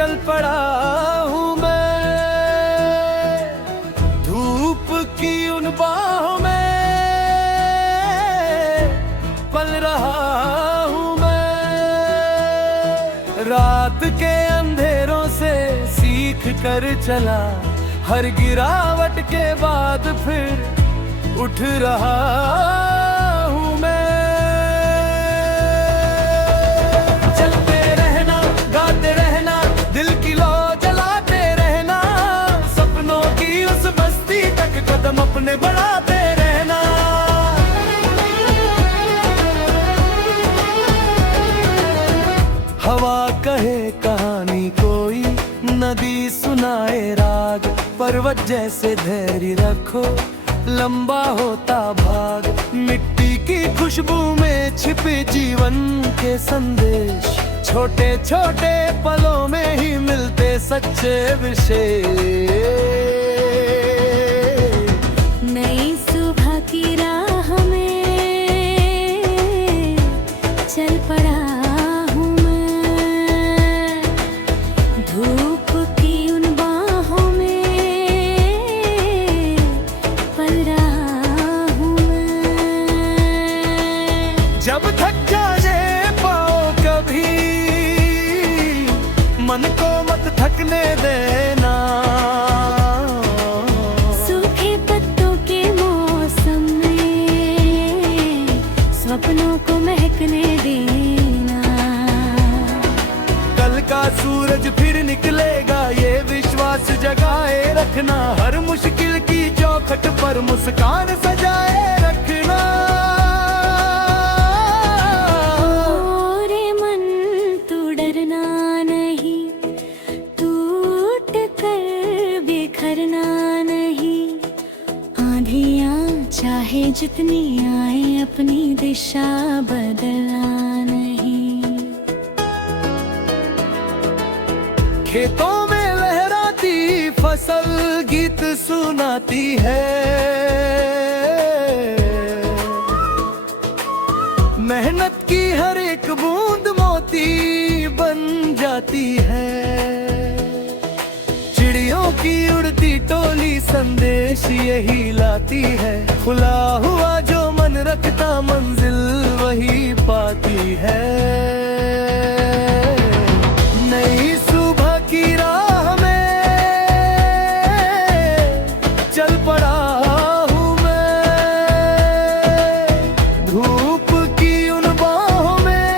चल पड़ा हूँ मैं, धूप की उन बाहों में पल रहा हूँ मैं। रात के अंधेरों से सीख कर चला, हर गिरावट के बाद फिर उठ रहा हूँ मैं। चलते रहना, गाते रहना, दिल की लौ जलाते रहना, सपनों की उस बस्ती तक कदम अपने बढ़ाते रहना। हवा कहे कहानी कोई, नदी सुनाए राग, पर्वत जैसे धैर्य रखो, लंबा होता भाग। मिट्टी की खुशबू में छिपे जीवन के संदेश, छोटे छोटे पलों में ही मिलते सच्चे विशेष। नई सुबह की राह में चल पड़ा हूँ मैं, धूप की उन बाहों में पल रहा हूँ मैं। जब थक जाए पाओ कभी, मन को मत थकने देना। सूखे पत्तों के मौसम में सपनों को महकने देना। कल का सूरज फिर निकलेगा, ये विश्वास जगाए रखना। हर मुश्किल की चौखट पर मुस्कान सजाए रखना। ओरे मन तू डरना नहीं, टूट कर बिखरना नहीं। आंधियां चाहे जितनी आए, अपनी दिशा बदलना नहीं। खेतों में लहराती फसल गीत सुनाती है, मेहनत की हर एक बूंद मोती बन जाती है। चिड़ियों की उड़ती टोली संदेश यही लाती है, खुला हुआ जो मन रखता मंजिल वही पाती है। नई सुबह की राह में चल पड़ा हूँ मैं, धूप की उन बाहों में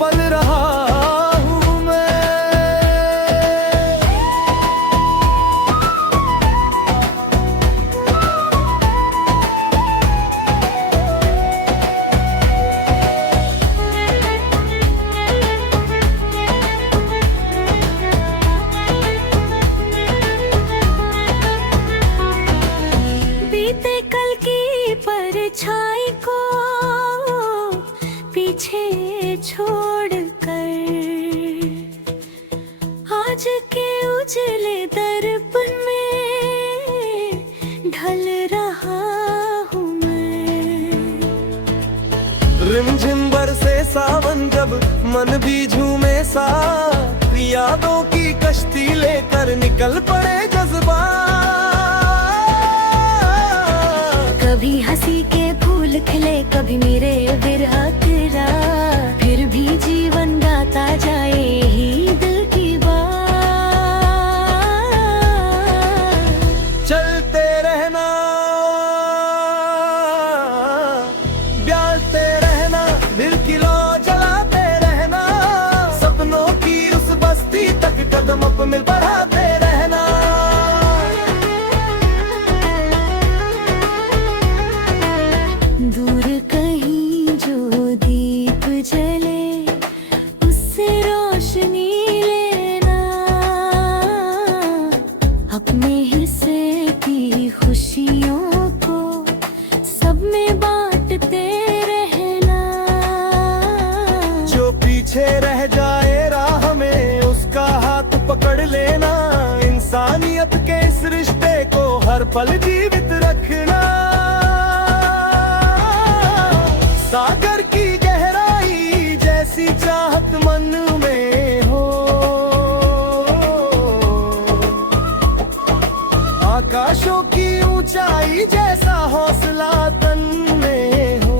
पल रहा हूँ मैं। बीते कल की परछाई को पीछे छोड़कर, आज के उजले दर्पण में ढल रहा हूँ मैं। रिमझिम बरसे सावन जब मन भी झूमे सा, यादों की कश्ती लेकर निकल पड़े जज्बा। कभी हंसी के फूल खिले, कभी मेरे विरह तेरा, फिर भी जीवन गाता जाए ही दिल की बात। चलते रहना, ब्यालते रहना, दिल की लौ जलाते रहना, सपनों की उस बस्ती तक कदम अपने बढ़ाते रहना। दूर कहीं जो दीप जले, उससे रोशनी लेना, अपने हिस्से की खुशियों को सब में बांटते रहना। जो पीछे रह जाए राह में, उसका हाथ पकड़ लेना। इंसानियत के इस रिश्ते को हर पल जीवित रखना। सागर की गहराई जैसी चाहत मन में आकाशों की ऊंचाई जैसा हौसला तन में हो।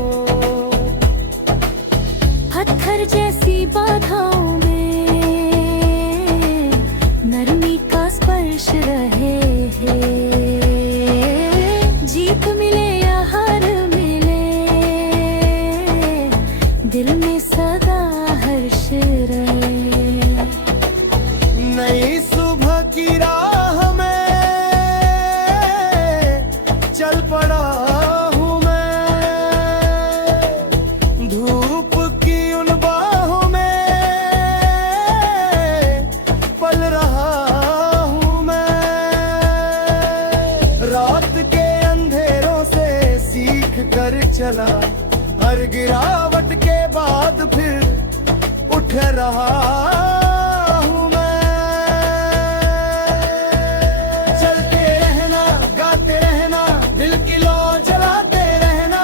पत्थर जैसी बाधाओं में नरमी का स्पर्श रहे है। जीत मिले या हार मिले दिल में सदा हर्ष रहे। नई सुबह की राह में चल पड़ा हूँ मैं, धूप की उन बाहों में पल रहा हूँ मैं। रात के अंधेरों से सीख कर चला, हर गिरावट के बाद फिर उठ रहा हूँ मैं। चलते रहना, गाते रहना, दिल की लौ जलाते रहना,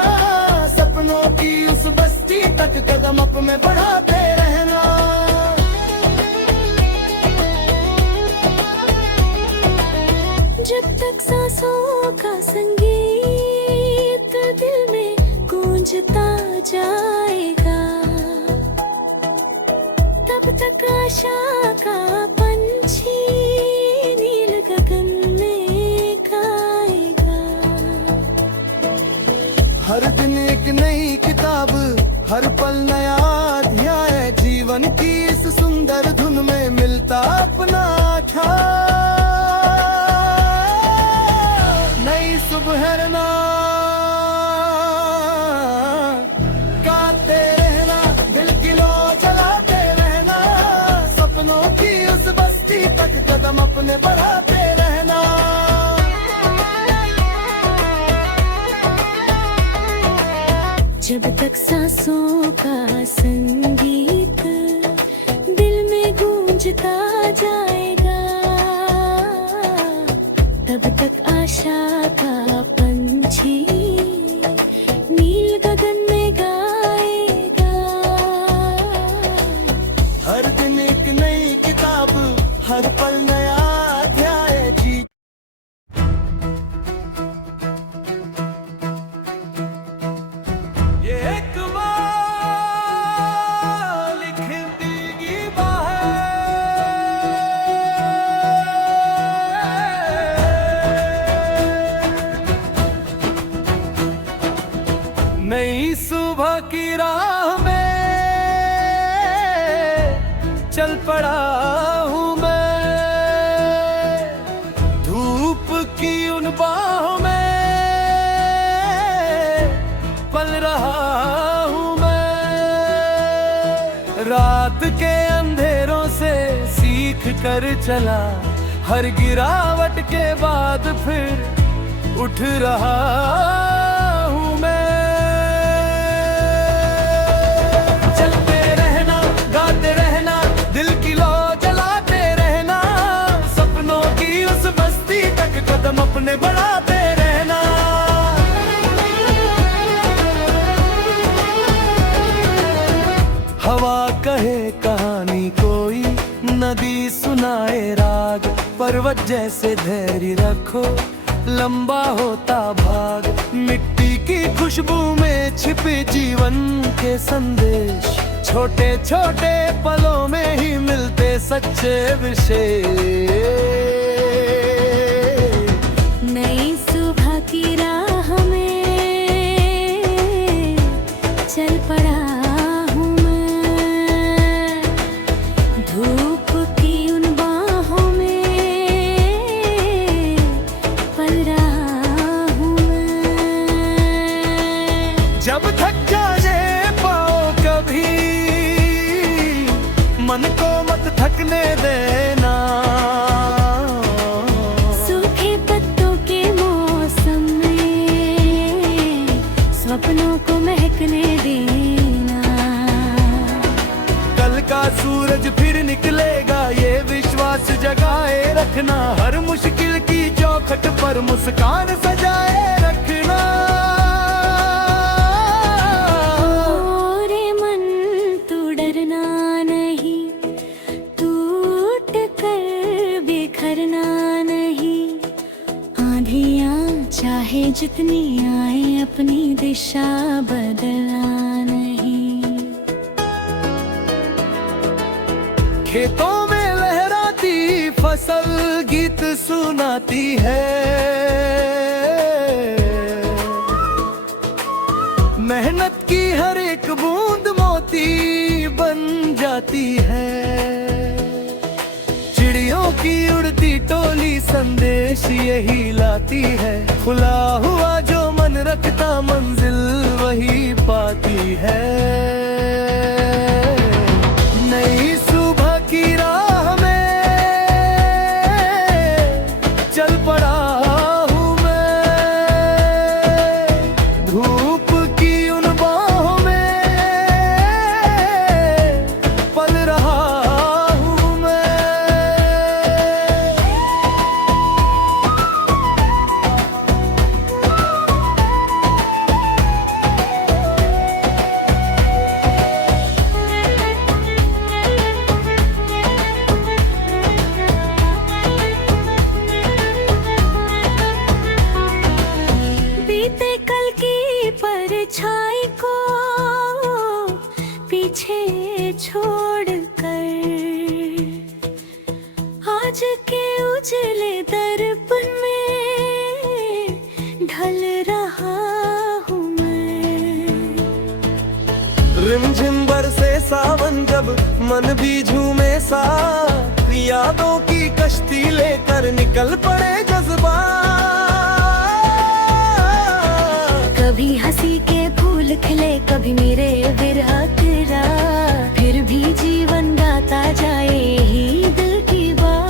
सपनों की उस बस्ती तक कदम अपने बढ़ाते रहना। जब तक सांसों का संगीत दिल में गूंजता जाएगा, तब तक आशा का पंछी नील गगन में गाएगा। हर दिन एक नई किताब, हर पल नया अध्याय, जीवन की इस सुंदर धुन में मिलता अपना ठाव। नई सुबह ना गाते रहना, दिल की लो जलाते रहना, सपनों की उस बस्ती तक कदम अपने बढ़ाते रहना। जब तक सांसों का संगीत दिल में गूंजता जाएगा, तब तक आशा का पंछी नील गगन में गाएगा। हर दिन एक नई किताब, हर पल नया अध्याय, जी ये एक लिख दी नई सुबह की राह में चल पड़ा हूँ मैं, धूप की उन बाहों में पल रहा हूँ मैं। रात के अंधेरों से सीख कर चला, हर गिरावट के बाद फिर उठ रहा हूँ मैं। चलते रहना, गाते रहना, दिल की लो जलाते रहना, सपनों की उस बस्ती तक कदम अपने बढ़ाते रहना। हवा कहे कहानी कोई, नदी सुनाए राग, पर्वत जैसे धैर्य रखो, लंबा होता भाग। मिट्टी की खुशबू में छिपे जीवन के संदेश, छोटे छोटे पलों में ही मिलते सच्चे विशेष। नई सुबह की राह में चल पड़ा हूँ मैं, धूप की उन बाहों में पल रहा हूँ मैं। जब थक जाने पाओ कभी, मन को मत थकने देना, सूखे पत्तों के मौसम में सपनों को महकने देना। कल का सूरज फिर निकलेगा ये विश्वास जगाए रखना, हर मुश्किल की चौखट पर मुस्कान सजाए रखना। रे मन तू डरना नहीं, टूट कर बिखरना नहीं, चाहे जितनी आए अपनी दिशा बदलना नहीं। खेतों में लहराती फसल गीत सुनाती है, मेहनत की हर एक बूंद मोती बन जाती है। चिड़ियों की उड़ती टोली संदेश यही लाती है, खुला हुआ जो मन रखता मंजिल वही पाती है। नई सुबह की राह में चल पड़ा हूँ मैं, धूप की उन बाहों में पल रहा हूँ मैं। बीते कल की परछाई को पीछे छोड़कर आज के उजले दर्पण में ढल रहा हूँ मैं। रिमझिम बरसे सावन जब मन भी झूमे सा, यादों की कश्ती लेकर निकल पड़े जज्बात। कभी हंसी के फूल खिले कभी मेरे विरह तेरा, फिर भी जीवन गाता जाए ही दिल की बात।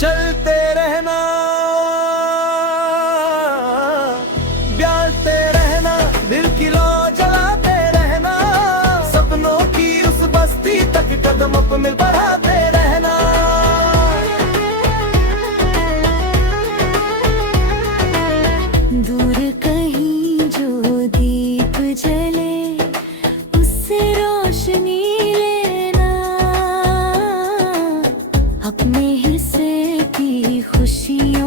चलते रहना, ब्यालते रहना, दिल की लौ जलाते रहना, सपनों की उस बस्ती तक कदम अपने बढ़ाते रहना। दूर कहीं जो दीप जले उससे रोशनी लेना, अपने हिस्से की खुशियों